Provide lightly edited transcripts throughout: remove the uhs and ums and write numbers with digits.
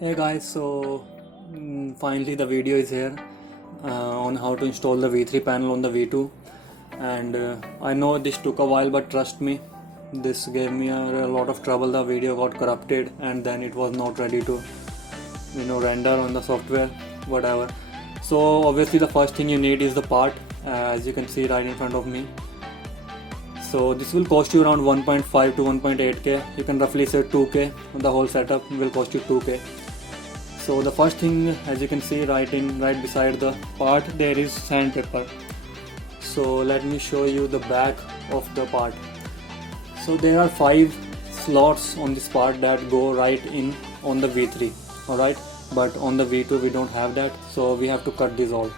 Hey guys, so finally the video is here on how to install the V3 panel on the V2. And I know this took a while, but trust me, this gave me a lot of trouble. The video got corrupted and then it was not ready to render on the software, whatever. So obviously the first thing you need is the part, as you can see right in front of me. So this will cost you around 1.5 to 1.8k. You can roughly say 2k. The whole setup will cost you 2k. So the first thing, as you can see right beside the part, there is sandpaper. So let me show you the back of the part. So there are 5 slots on this part that go right in on the V3, alright, but on the V2 we don't have that, so we have to cut this all.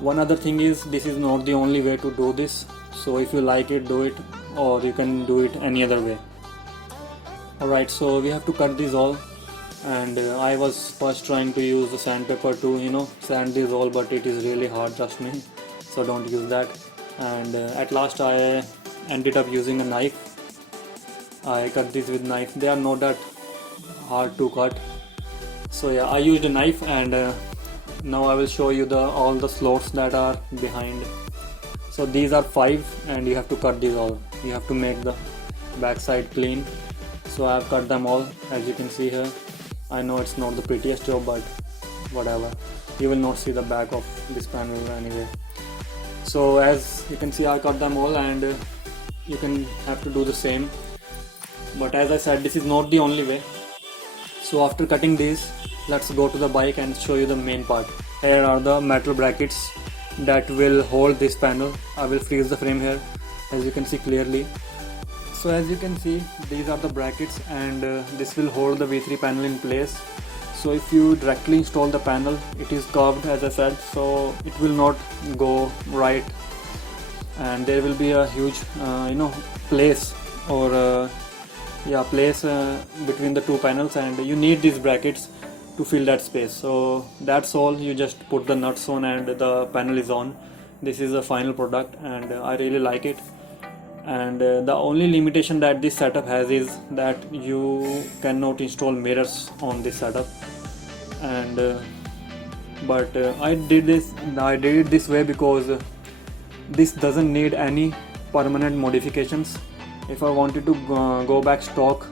One other thing is, this is not the only way to do this, so if you like it, do it, or you can do it any other way. Alright, so we have to cut this all, and I was first trying to use the sandpaper to sand this all, but it is really hard, trust me, so don't use that. And at last I ended up using a knife. I cut this with knife. They are not that hard to cut, so yeah, I used a knife. And now I will show you all the slots that are behind. So these are 5 and you have to cut these all. You have to make the back side clean. So I have cut them all, as you can see here. I know it's not the prettiest job, but whatever, you will not see the back of this panel anyway. So as you can see, I cut them all, and you can have to do the same. But as I said, this is not the only way. So after cutting these, let's go to the bike and show you the main part. Here are the metal brackets that will hold this panel. I will freeze the frame here, as you can see clearly. So as you can see, these are the brackets, and this will hold the V3 panel in place. So if you directly install the panel, it is curved, as I said, so it will not go right, and there will be a huge place or place between the two panels, and you need these brackets to fill that space. So that's all. You just put the nuts on and the panel is on. This is the final product, and I really like it. And the only limitation that this setup has is that you cannot install mirrors on this setup. And but I did it this way because this doesn't need any permanent modifications. If I wanted to go back stock,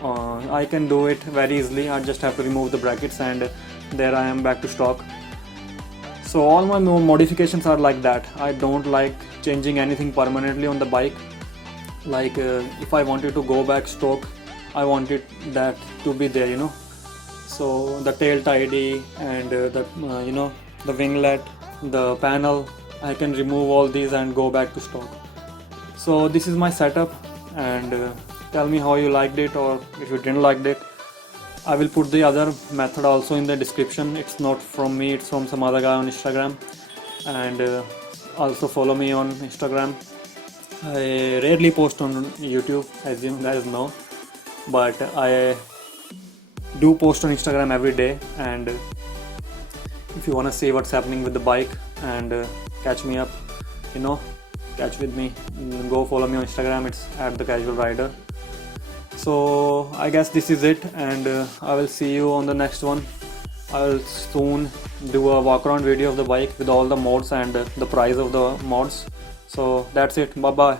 I can do it very easily. I just have to remove the brackets, and there I am back to stock. So all my modifications are like that. I don't like changing anything permanently on the bike. Like if I wanted to go back stock, I wanted that to be there, So the tail tidy and the winglet, the panel, I can remove all these and go back to stock. So this is my setup, and tell me how you liked it, or if you didn't like it. I will put the other method also in the description. It's not from me, it's from some other guy on Instagram. And also follow me on Instagram. I rarely post on YouTube, as you guys know, but I do post on Instagram every day. And if you want to see what's happening with the bike and catch me up, catch with me, go follow me on Instagram. It's @thecasualrider. So I guess this is it, and I will see you on the next one. I will soon do a walk around video of the bike with all the mods and the price of the mods. So that's it. Bye bye.